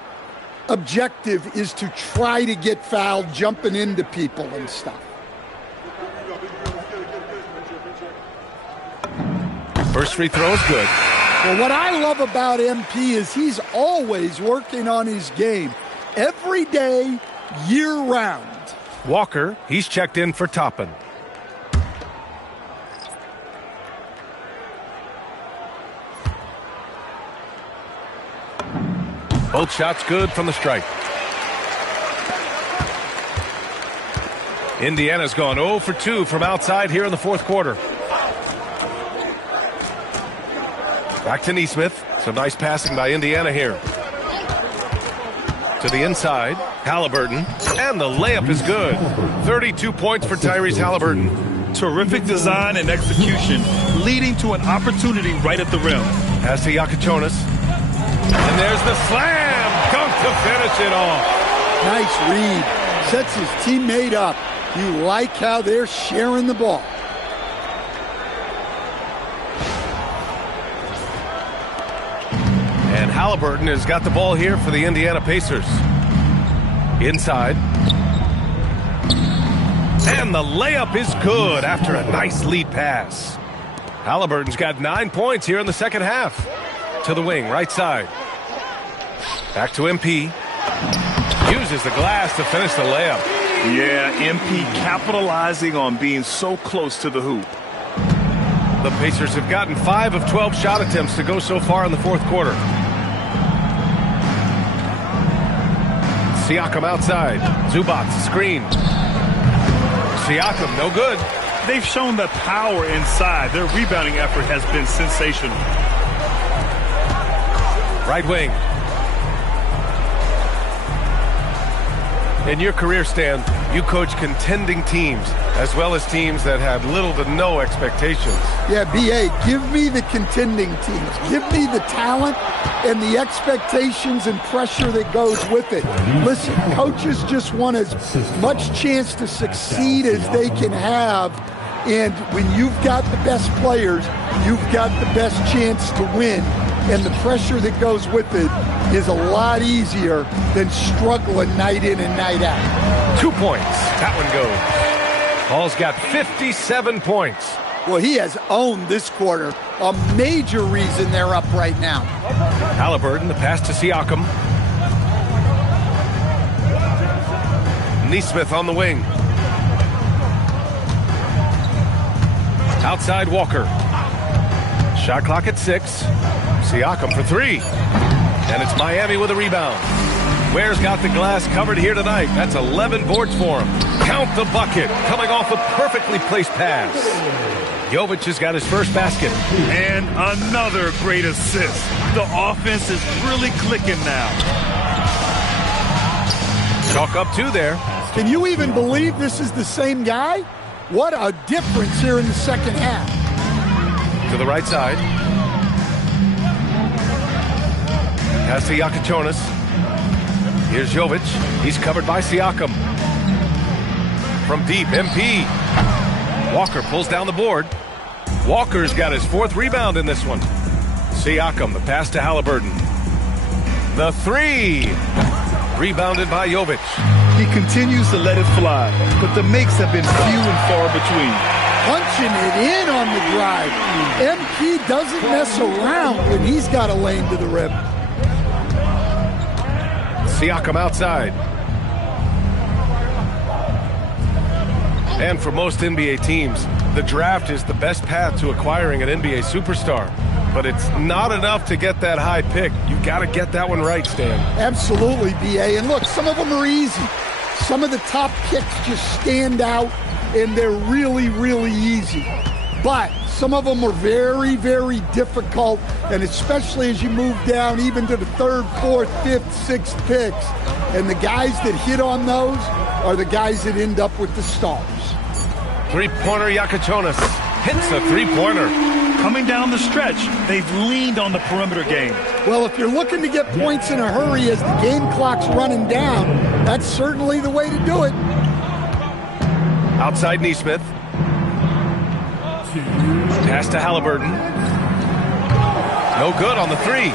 objective is to try to get fouled, jumping into people and stuff. First free throw is good. Well, what I love about MP is he's always working on his game. Every day, year-round. Walker, he's checked in for Toppin. Both shots good from the stripe. Indiana's gone 0 for 2 from outside here in the fourth quarter. Back to Nesmith. Some nice passing by Indiana here. To the inside, Halliburton. And the layup is good. 32 points for Tyrese Halliburton. Terrific design and execution, leading to an opportunity right at the rim. Pass to Yakuchonis. And there's the slam. Dunk to finish it off. Nice read. Sets his teammate up. You like how they're sharing the ball. And Halliburton has got the ball here for the Indiana Pacers. Inside. And the layup is good after a nice lead pass. Halliburton's got 9 points here in the second half. To the wing, right side. Back to MP. Uses the glass to finish the layup. Yeah, MP capitalizing on being so close to the hoop. The Pacers have gotten 5 of 12 shot attempts to go so far in the fourth quarter. Siakam outside. Zubac, screen. Siakam, no good. They've shown the power inside. Their rebounding effort has been sensational. Right wing. In your career, Stan, you coach contending teams as well as teams that have little to no expectations. Yeah, B.A., give me the contending teams. Give me the talent and the expectations and pressure that goes with it. Listen, coaches just want as much chance to succeed as they can have. And when you've got the best players, you've got the best chance to win. And the pressure that goes with it is a lot easier than struggling night in and night out. 2 points. That one goes. Paul's got 57 points. Well, he has owned this quarter. A major reason they're up right now. Haliburton, the pass to Siakam. Nesmith on the wing. Outside Walker. Shot clock at 6. Siakam for 3. And it's Miami with a rebound. Ware's got the glass covered here tonight. That's 11 boards for him. Count the bucket. Coming off a perfectly placed pass. Jovic has got his first basket. And another great assist. The offense is really clicking now. Chalk up 2 there. Can you even believe this is the same guy? What a difference here in the second half. To the right side. Pass to Jakučionis. Here's Jovic. He's covered by Siakam. From deep, MP. Walker pulls down the board. Walker's got his 4th rebound in this one. Siakam, the pass to Haliburton. The 3. Rebounded by Jovic. He continues to let it fly, but the makes have been few and far between. Punching it in on the drive. MP doesn't mess around when he's got a lane to the rim. Siakam outside. And for most NBA teams, the draft is the best path to acquiring an NBA superstar. But it's not enough to get that high pick. You've got to get that one right, Stan. Absolutely, B.A. And look, some of them are easy. Some of the top picks just stand out, and they're really, really easy. But some of them are very, very difficult, and especially as you move down even to the 3rd, 4th, 5th, 6th picks. And the guys that hit on those are the guys that end up with the stars. Three-pointer Jakučionis hits a three-pointer. Coming down the stretch, they've leaned on the perimeter game. Well, if you're looking to get points in a hurry as the game clock's running down, that's certainly the way to do it. Outside Nesmith. Pass to Haliburton. No good on the 3.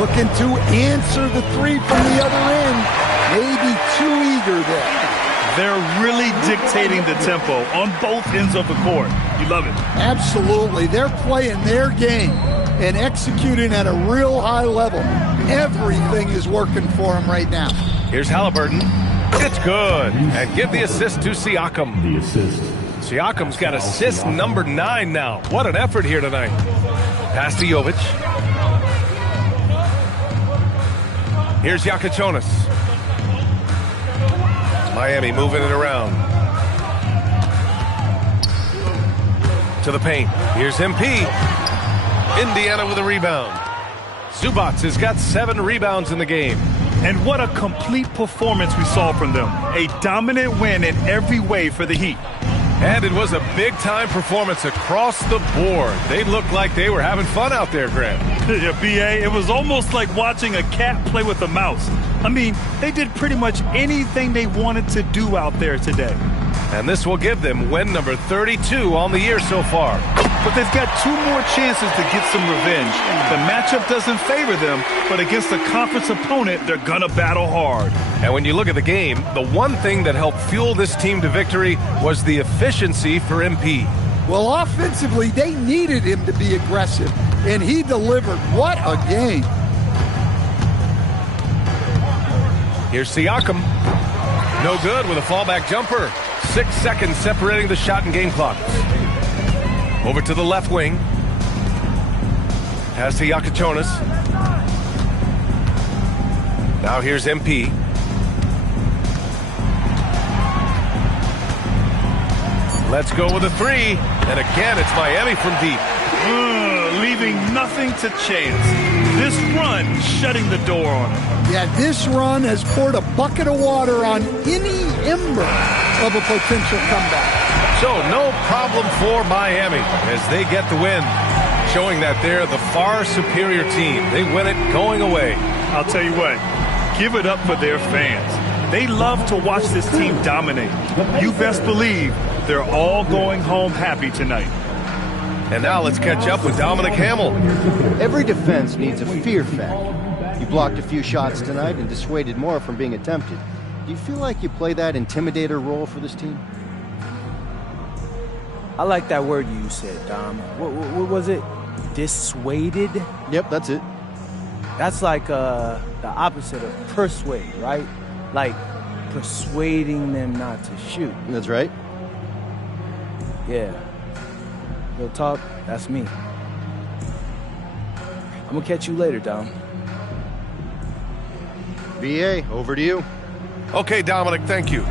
Looking to answer the 3 from the other end. Maybe too eager there. They're really dictating the tempo on both ends of the court. You love it. Absolutely. They're playing their game and executing at a real high level. Everything is working for them right now. Here's Haliburton. It's good. And give the assist to Siakam. The assist. Siakam's got assist number 9 now. What an effort here tonight. Pass to Jovic. Here's Jakučionis. Miami moving it around. To the paint. Here's MP. Indiana with a rebound. Zubac has got 7 rebounds in the game. And what a complete performance we saw from them. A dominant win in every way for the Heat. And it was a big-time performance across the board. They looked like they were having fun out there, Grant. Yeah, B.A., it was almost like watching a cat play with a mouse. I mean, they did pretty much anything they wanted to do out there today. And this will give them win number 32 on the year so far. But they've got 2 more chances to get some revenge. The matchup doesn't favor them, but against a conference opponent, they're going to battle hard. And when you look at the game, the one thing that helped fuel this team to victory was the efficiency for MP. Well, offensively, they needed him to be aggressive, and he delivered. What a game. Here's Siakam. No good with a fallback jumper. 6 seconds separating the shot and game clock. Over to the left wing. Pass to Yakachonis. Now here's MP. Let's go with a three. And again, it's Miami from deep. Leaving nothing to chance. This run shutting the door on him. Yeah, this run has poured a bucket of water on any ember of a potential comeback. So no problem for Miami as they get the win, showing that they're the far superior team. They win it going away. I'll tell you what, give it up for their fans. They love to watch this team dominate. You best believe they're all going home happy tonight. And now let's catch up with Dominic Hamill. Every defense needs a fear factor. You blocked a few shots tonight and dissuaded more from being attempted. Do you feel like you play that intimidator role for this team? I like that word you said, Dom. What was it? Dissuaded? Yep, that's it. That's like the opposite of persuade, right? Like persuading them not to shoot. That's right. Yeah. Real talk, that's me. I'm gonna catch you later, Dom. VA, over to you. Okay, Dominic, thank you.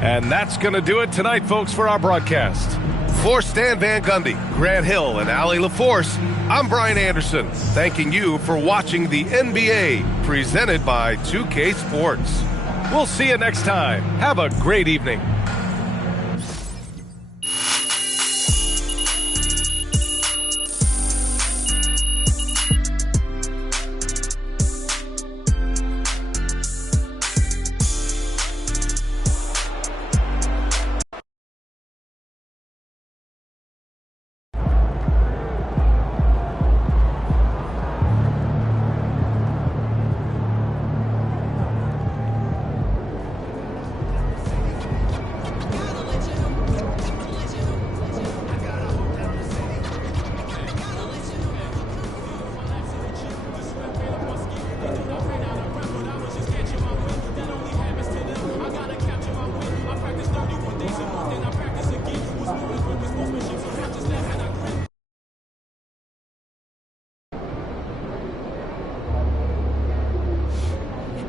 And that's going to do it tonight, folks, for our broadcast. For Stan Van Gundy, Grant Hill, and Allie LaForce, I'm Brian Anderson, thanking you for watching the NBA presented by 2K Sports. We'll see you next time. Have a great evening.